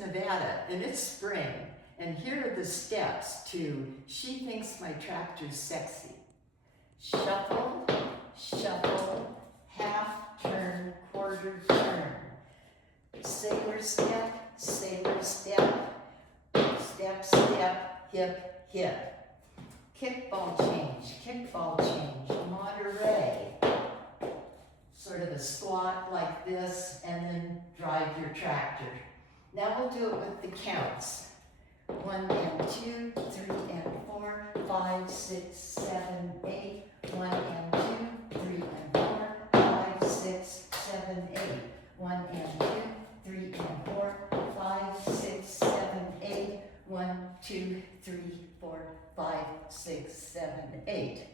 Nevada and it's spring, and here are the steps to She Thinks My Tractor's Sexy. Shuffle, shuffle, half turn, quarter turn. Sailor step, step, step, step, hip, hip. Kickball change, Monterey. Sort of a squat like this, and then drive your tractor. Now we'll do it with the counts. 1 and 2, 3 and 4, 5, 6, 7, 8. 1 and 2, 3 and 4, 5, 6, 7, 8. 1 and 2, 3 and 4, 5, 6, 7, 8. 1, 2, 3, 4, 5, 6, 7, 8.